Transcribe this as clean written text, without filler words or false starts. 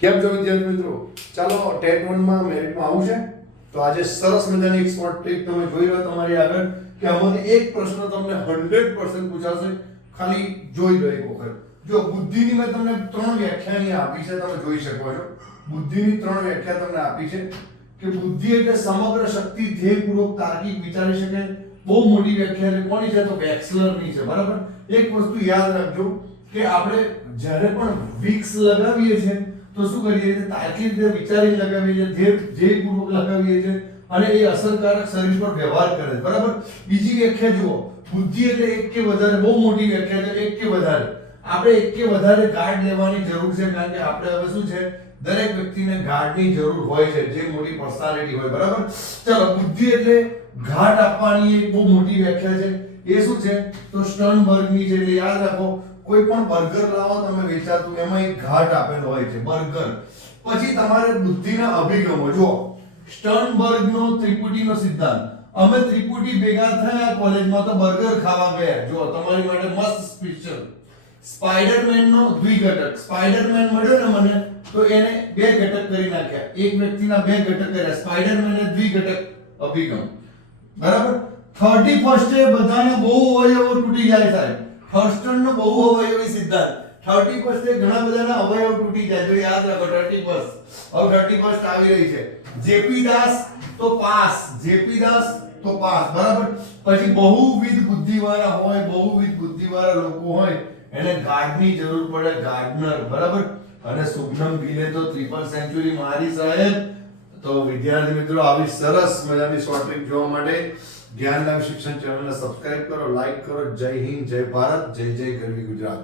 કેમ છો વિદ્યાર્થી મિત્રો? ચાલો ટેટ 1 માં મેરિટમાં આવું છે તો આજે સરસ મજાની એક સ્પોટ ટ્રીક તમે જોઈ લો તમારી આગળ કે આમાંથી એક પ્રશ્ન તમને 100% પૂછાશે. ખાલી જોઈ લો એક વખત. જો બુદ્ધિની મેં તમને 3 વ્યાખ્યા અહીં આપી છે, તમે જોઈ શકો છો. બુદ્ધિની 3 વ્યાખ્યા તમને આપી છે કે બુદ્ધિ એટલે સમગ્ર શક્તિ ધ્યેયપૂર્વક તાર્કિક વિચારી શકે. બહુ મોટી વ્યાખ્યા છે. કોની છે? તો વેક્સલરની છે. બરાબર. એક વસ્તુ યાદ રાખજો કે આપણે જ્યારે પણ વિક્સ લગાવીએ છીએ તો શું કરીએ છીએ? તાર્કિક રીતે વિચારીને લગાવીએ છીએ, ધ્યેયપૂર્વક લગાવીએ છીએ અને એ અસરકારક શરીર પર વ્યવહાર કરે છે. બરાબર. બીજી વ્યાખ્યા જુઓ, બુદ્ધિ એટલે એક કે વધારે. બહુ મોટી વ્યાખ્યા છે, એક કે વધારે. આપણે એક કે વધારે ગાર્ડ લેવાની જરૂર છે, કારણ કે આપણે હવે શું છે, દરેક વ્યક્તિને ગાર્ડની જરૂર હોય છે, જે મોટી પર્સનાલિટી હોય. બરાબર. ચલો, બુદ્ધિ એટલે ઘાટ આપવાની એક બહુ મોટી વ્યાખ્યા છે. એ શું છે? તો સ્ટર્નબર્ગની છે. એટલે યાદ રાખો, કોઈ પણ બર્ગર લાવો તમે વેચાતું, એમાં એક ઘાટ આપેલો હોય છે, બર્ગર. પછી તમારે બુદ્ધિના અભિગમો જુઓ. સ્ટર્નબર્ગનો ત્રિપુટીનો સિદ્ધાંત. અમે ત્રિપુટી ભેગા થયા કોલેજમાં તો બર્ગર ખાવા ગયા. જો તમારી માટે મસ્ત સ્પેશિયલ. સ્પાઈડરમેનનો દ્વિઘટક. સ્પાઈડરમેન મળ્યો ને મને, તો એને બે ઘટક કરી નાખ્યા. એક વ્યક્તિના બે ઘટક કર્યા. સ્પાઈડરમેન એ દ્વિઘટક અભિગમ. બરાબર. 31 બધાને બહુ અવયવો તૂટી જાય સાહેબ. થર્સ્ટનનો બહુ અવયવી સિદ્ધાંત. 31 ઘણા બધાના અવયવ તૂટી જાય. તો યાદ રાખો 31. હવે 31 આવી રહી છે. જેપી દાસ તો પાસ. જેપી દાસ તો પાસ. બરાબર. પછી બહુવિધ બુદ્ધિવાળા હોય, બહુવિધ બુદ્ધિવાળા લોકો હોય, એને ગાર્ડની જરૂર પડે, ગાર્ડનર. બરાબર. અને શુભનમ ગિલે તો ટ્રિપલ સેન્ચુરી મારી સાહેબ. તો વિદ્યાર્થી મિત્રો, આવી સરસ મજાની શોર્ટ ટ્રીક જોવા માટે જ્ઞાન લાઈવ શિક્ષણ ચેનલને સબસ્ક્રાઇબ કરો, લાઈક કરો. જય હિન્દ, જય ભારત, જય જય ગરવી ગુજરાત.